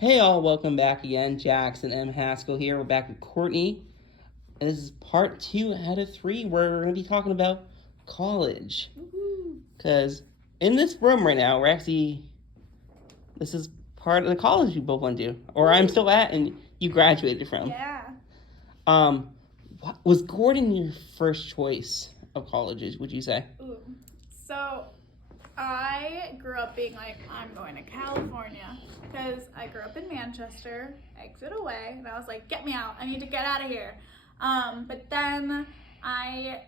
Hey all, welcome back again. Jackson M. Haskell here. We're back with Courtney. And this is part 2 out of 3 where we're going to be talking about college. Because in this room right now, this is part of the college we both went to. Or I'm still at and you graduated from. Yeah. Was Gordon your first choice of colleges, would you say? Ooh. So I grew up being like, I'm going to California because I grew up in Manchester, exit away, and I was like, get me out. I need to get out of here. But then I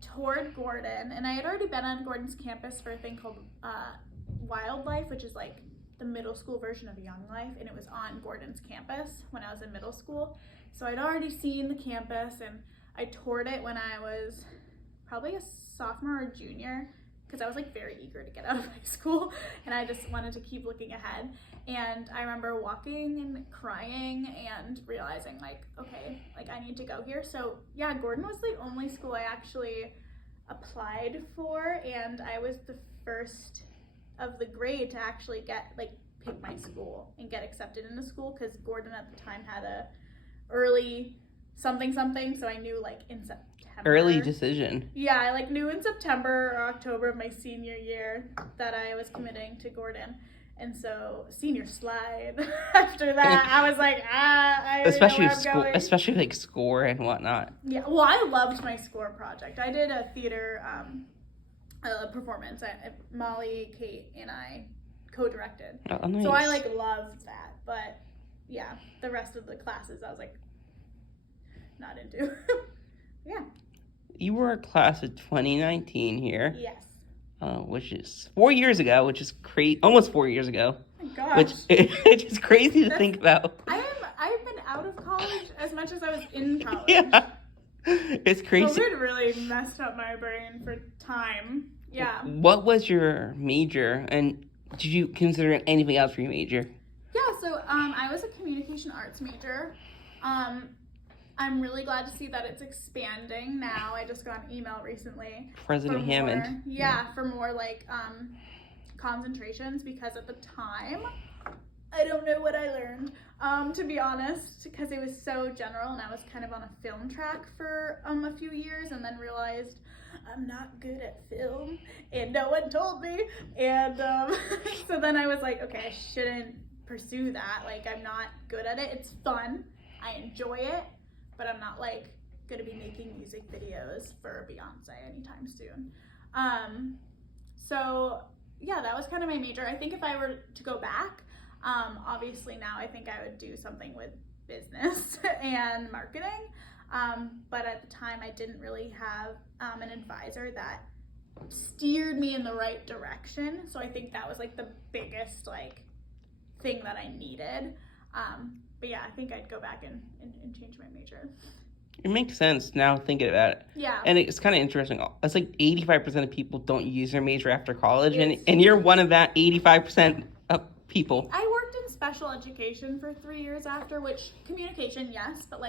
toured Gordon, and I had already been on Gordon's campus for a thing called Wildlife, which is like the middle school version of Young Life, and it was on Gordon's campus when I was in middle school. So I'd already seen the campus, and I toured it when I was probably a sophomore or junior, because I was like very eager to get out of high school and I just wanted to keep looking ahead. And I remember walking and crying and realizing like, okay, like I need to go here. So yeah, Gordon was the only school I actually applied for, and I was the first of the grade to actually pick my school and get accepted into school, because Gordon at the time had a early something, so I knew like in September. Early decision. Yeah, I knew in September or October of my senior year that I was committing to Gordon. And so senior slide after that, I was like, I already know where I'm going. Especially like score and whatnot. Yeah, well, I loved my score project. I did a theater performance. Molly, Kate, and I co-directed. Oh, nice. So I loved that. But yeah, the rest of the classes I was like not into. Yeah. You were a class of 2019 here. Yes. Which is 4 years ago, which is almost 4 years ago. Oh my gosh. Which is crazy to think about. I've been out of college as much as I was in college. Yeah. It's crazy. COVID really messed up my brain for time. Yeah. What was your major, and did you consider anything else for your major? Yeah, so I was a communication arts major. I'm really glad to see that it's expanding now. I just got an email recently. President Hammond. For more concentrations, because at the time, I don't know what I learned, to be honest, because it was so general, and I was kind of on a film track for a few years, and then realized I'm not good at film, and no one told me, and so then I was like, okay, I shouldn't pursue that. I'm not good at it. It's fun. I enjoy it. But I'm not gonna be making music videos for Beyonce anytime soon. So yeah, that was kind of my major. I think if I were to go back, obviously now I think I would do something with business and marketing. But at the time I didn't really have an advisor that steered me in the right direction. So I think that was the biggest thing that I needed. But yeah, I think I'd go back and change my major. It makes sense now thinking about it. Yeah. And it's kind of interesting. It's 85% of people don't use their major after college, and you're one of that 85% of people. I worked in special education for 3 years after, which communication, yes, but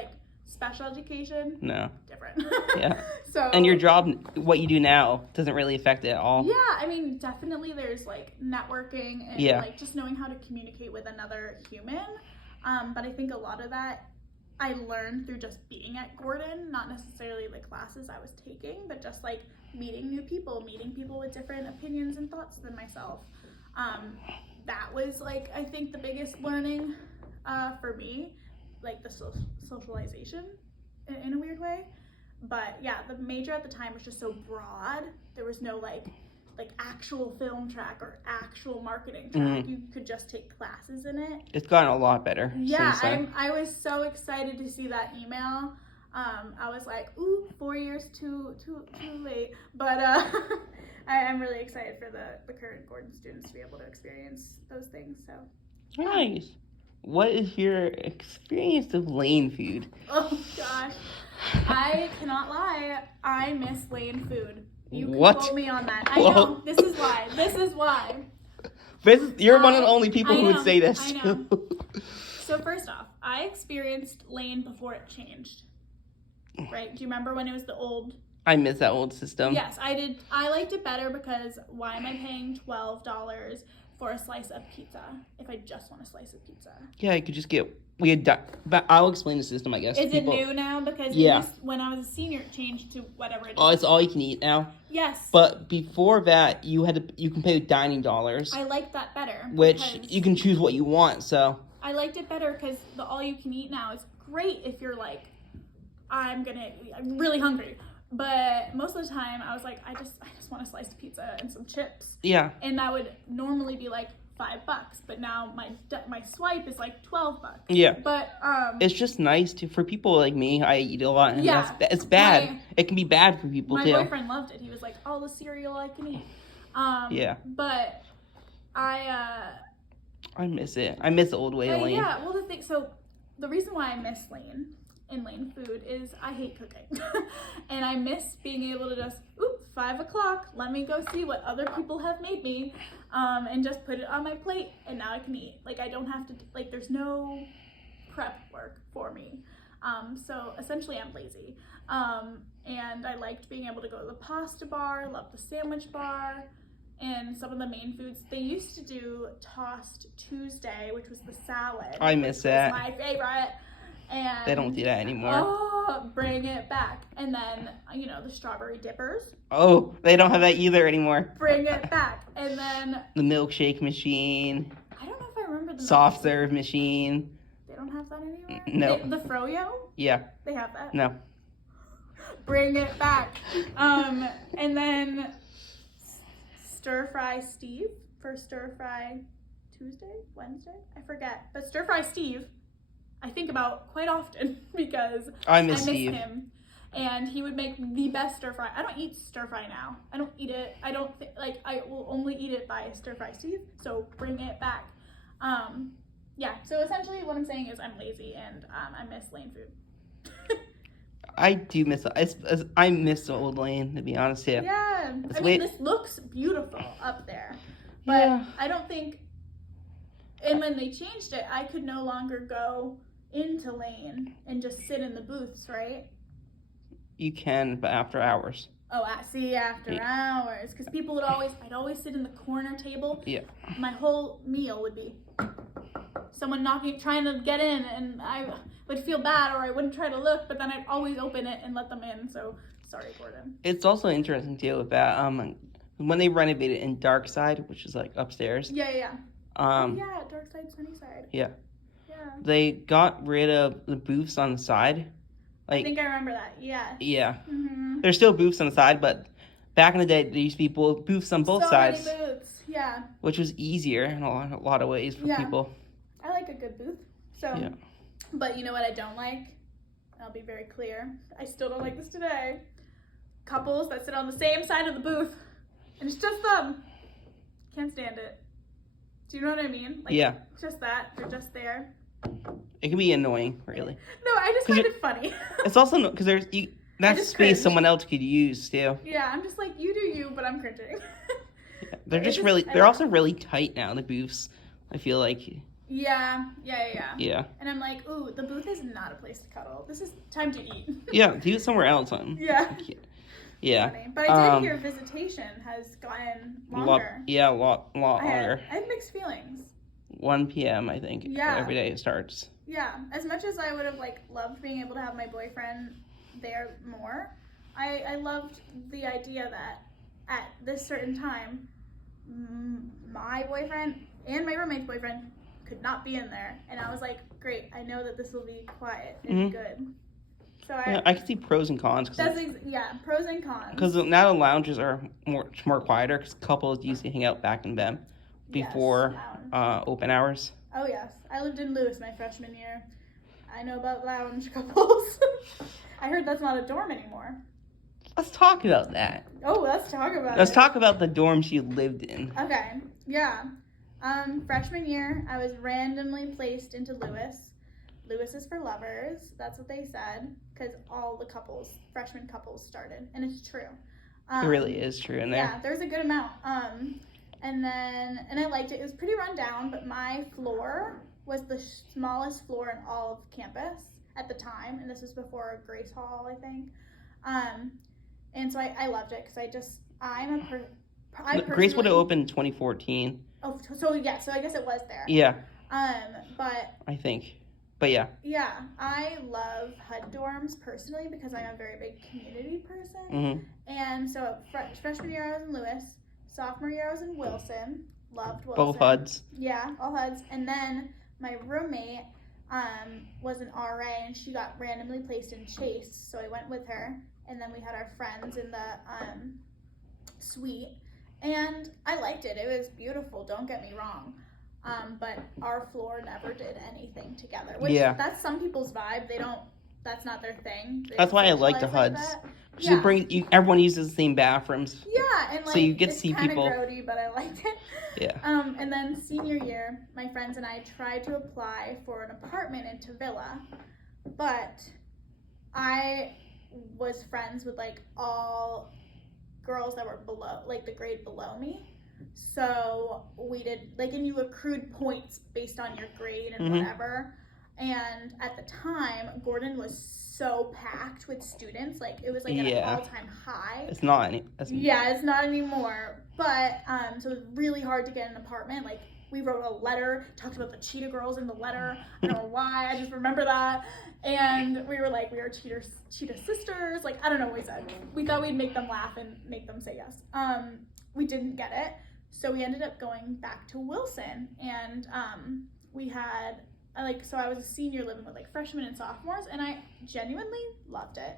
special education, no. Different. Yeah. So. And your job, what you do now, doesn't really affect it at all. Yeah, I mean, definitely there's networking and just knowing how to communicate with another human. But I think a lot of that I learned through just being at Gordon, not necessarily the classes I was taking, but just meeting new people, meeting people with different opinions and thoughts than myself. That was I think the biggest learning for me, the socialization in a weird way. But yeah, the major at the time was just so broad. There was no actual film track or actual marketing track. Mm-hmm. You could just take classes in it. It's gotten a lot better. Yeah, I was so excited to see that email. I was like, ooh, 4 years too late. But I'm really excited for the current Gordon students to be able to experience those things. So nice. What is your experience of Lane food? Oh gosh, I cannot lie. I miss Lane food. You can quote me on that. I know. This is why. You're one of the only people who would say this. I know. So first off, I experienced Lane before it changed. Right? Do you remember when it was the old? I miss that old system. Yes, I did. I liked it better because why am I paying $12 for a slice of pizza if I just want a slice of pizza. Yeah, you could just get. But I'll explain the system, I guess. Is it new now? Because when I was a senior, it changed to whatever it is. Oh, it's all you can eat now. Yes. But before that, you can pay with dining dollars. I liked that better. Which you can choose what you want. So I liked it better because the all you can eat now is great if you're like, I'm really hungry. But most of the time, I was like, I just want a slice of pizza and some chips. Yeah. And that would normally be like $5, but now my swipe is like $12. Yeah. But it's just nice for people like me. I eat a lot, and it's bad. It can be bad for people too. My boyfriend loved it. He was like, all the cereal I can eat. But I miss it. I miss the old way of Lane. Yeah. Well, the reason why I miss Lane in Lane food is I hate cooking, and I miss being able to just 5 o'clock. Let me go see what other people have made me. And just put it on my plate, and now I can eat. Like, I don't have to, like, there's no prep work for me. So essentially I'm lazy. And I liked being able to go to the pasta bar, love the sandwich bar, and some of the main foods. They used to do Tossed Tuesday, which was the salad. I miss that. My favorite. And they don't do that anymore. Oh, bring it back. And then, the strawberry dippers. Oh, they don't have that either anymore. Bring it back. And then the milkshake machine. I don't know if I remember the soft serve machine. They don't have that anymore? No. The Froyo? Yeah. They have that? No. Bring it back. And then Stir Fry Steve for Stir Fry Tuesday? Wednesday? I forget. But Stir Fry Steve I think about quite often because I miss Steve. Him. And he would make the best stir fry. I don't eat stir fry now. I don't eat it. I will only eat it by Stir Fry Steve. So bring it back. So essentially what I'm saying is I'm lazy and I miss Lane food. I do miss I miss the old Lane, to be honest, too. Yeah. This looks beautiful up there. But I don't think, and when they changed it, I could no longer go into Lane and just sit in the booths, right? You can, but after hours. Oh, after hours. Because I'd always sit in the corner table. Yeah. My whole meal would be someone trying to get in, and I would feel bad, or I wouldn't try to look, but then I'd always open it and let them in. So, sorry, Gordon. It's also interesting, too, with that, when they renovated in Dark Side, which is, like, upstairs. Yeah. Dark Side, Sunny Side. Yeah. They got rid of the booths on the side. I think I remember that, yeah. Yeah. Mm-hmm. There's still booths on the side, but back in the day, there used to be booths on both sides. So many booths, yeah. Which was easier in a lot of ways for people. I like a good booth. So, But you know what I don't like? I'll be very clear. I still don't like this today. Couples that sit on the same side of the booth, and it's just them. Can't stand it. Do you know what I mean? Just that. They're just there. It can be annoying, really. No, I just find it funny. It's also because that's space cringe. Someone else could use too. Yeah, I'm just like, you do you, but I'm cringing. They're also really tight now, the booths. I feel like. Yeah. Yeah. And I'm like, ooh, the booth is not a place to cuddle. This is time to eat. Yeah, do it somewhere else. Yeah. Funny. But I did hear visitation has gotten longer. A lot longer. I have mixed feelings. 1 p.m. I think every day it starts. Yeah, as much as I would have loved being able to have my boyfriend there more, I loved the idea that at this certain time, my boyfriend and my roommate's boyfriend could not be in there, and I was like, great, I know that this will be quiet and good. So I can see pros and cons. Pros and cons. Because now the lounges are much more quieter because couples usually hang out back in them before open hours. Oh, yes. I lived in Lewis my freshman year. I know about lounge couples. I heard that's not a dorm anymore. Let's talk about that. Oh, let's talk about Let's talk about the dorms you lived in. Okay. Yeah. Freshman year, I was randomly placed into Lewis. Lewis is for lovers. That's what they said. Because all the freshman couples started. And it's true. It really is true in there. Yeah, there's a good amount. And I liked it. It was pretty run down, but my floor was the smallest floor in all of campus at the time. And this was before Grace Hall, I think. And so I loved it because I'm a Grace would have opened in 2014. Oh, so I guess it was there. Yeah. But I think. But yeah. Yeah, I love HUD dorms personally because I'm a very big community person. Mm-hmm. And so freshman year I was in Lewis, sophomore year I was in Wilson. Loved Wilson. Both HUDs. Yeah, all HUDs. And then my roommate was an RA and she got randomly placed in Chase, so I went with her. And then we had our friends in the suite, and I liked it. It was beautiful. Don't get me wrong. But our floor never did anything together. Which that's some people's vibe. They don't. That's not their thing. That's why I like the HUDs. Everyone uses the same bathrooms. Yeah, and so you get to see people. It's kind of grody, but I liked it. Yeah. And then senior year, my friends and I tried to apply for an apartment in Tavilla, but I was friends with like all girls that were below, like the grade below me. So we did and you accrued points based on your grade and whatever. And at the time, Gordon was so packed with students, like it was like at an all-time high. It's not it's not anymore. But so it was really hard to get an apartment. Like we wrote a letter, talked about the cheetah girls in the letter. I don't know why, I just remember that. And we were like, we are cheetah sisters. Like I don't know what we said. We thought we'd make them laugh and make them say yes. We didn't get it. So we ended up going back to Wilson, and we had so I was a senior living with like freshmen and sophomores, and I genuinely loved it.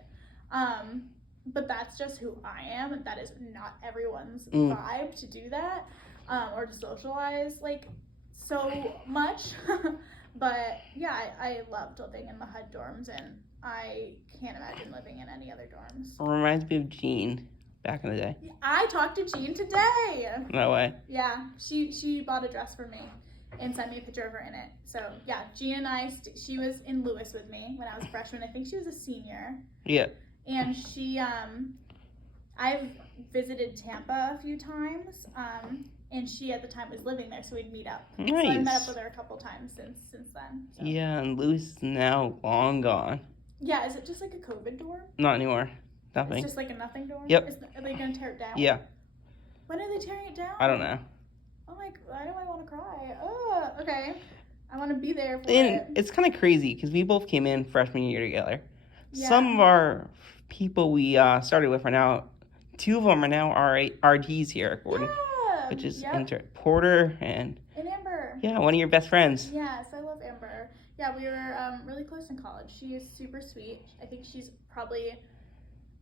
But that's just who I am. That is not everyone's vibe to do that or to socialize like so much. But yeah, I loved living in the HUD dorms, and I can't imagine living in any other dorms. It reminds me of Jean. Back in the day. I talked to Jean today. No way. Yeah, she bought a dress for me and sent me a picture of her in it. So yeah, Jean and I, she was in Lewis with me when I was a freshman. I think she was a senior. Yeah. And she, I've visited Tampa a few times, and she at the time was living there, so we'd meet up. Nice. So I met up with her a couple times since then. So. Yeah, and Lewis is now long gone. Yeah, is it just like a COVID dorm? Not anymore. Nothing. It's just like a nothing dorm? Yep. Are they going to tear it down? Yeah. When are they tearing it down? I don't know. Oh my, why do I want to cry? Oh, okay. I want to be there for it. It's kind of crazy because we both came in freshman year together. Yeah. Some of our people we started with are now, 2 of them are now RDs here at Gordon. Yeah. Which is Porter and Amber. Yeah, one of your best friends. Yes, I love Amber. Yeah, we were really close in college. She is super sweet. I think she's probably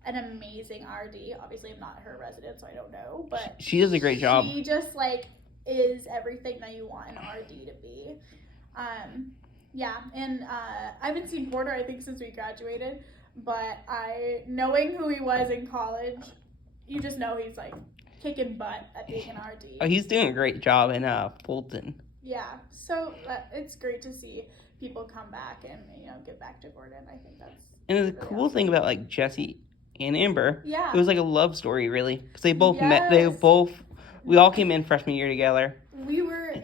an amazing RD. Obviously, I'm not her resident, so I don't know, but she does a great job. She just is everything that you want an RD to be. Yeah, and I haven't seen Porter, I think, since we graduated, but knowing who he was in college, you just know he's kicking butt at being an RD. Oh, he's doing a great job in Fulton. Yeah, so it's great to see people come back and get back to Gordon. I think that's and the really cool thing about Jesse and Amber, yeah, it was a love story really, because they both met. We all came in freshman year together.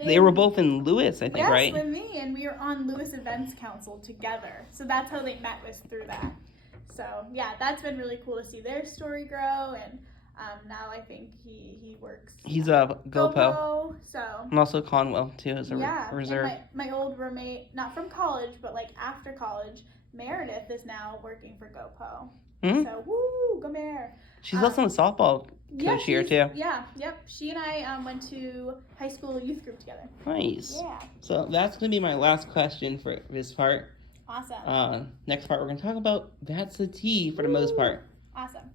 They were both in Lewis, I think, right? Yes, with me, and we were on Lewis Events Council together. So that's how they met, was through that. So yeah, that's been really cool to see their story grow, and now I think he works. He's a GoPo. So and also Conwell too as a reserve. And my old roommate, not from college, but after college, Meredith is now working for GoPo. Mm-hmm. So woo, go Mare. She's also a softball coach here too. Yeah, yep. She and I went to high school youth group together. Nice. Yeah. So that's gonna be my last question for this part. Awesome. Next part we're gonna talk about That's the Tea for the most part. Awesome.